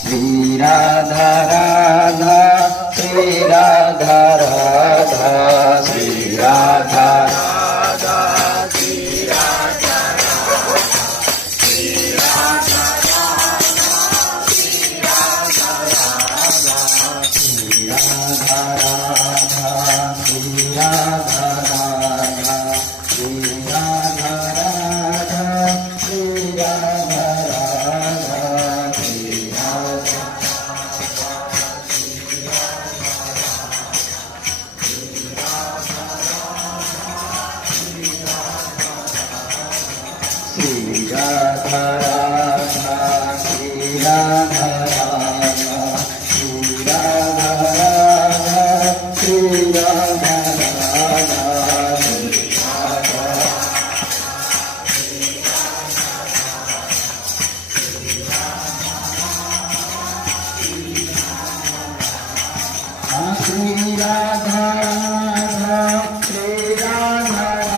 Shri Radha Radha Shri Radha Radha Shri Radha Radha Shri Radha Shri Radha Radha Shri Radha Radha Shri Radha Radha Shri Radha Radha Shri Radha Radha Shri Radha Radha Shri Radha Shri Radha Radha Shri Radha Radha Shri Radha Radha Shri Radha Radha Shri Radha Shri Radha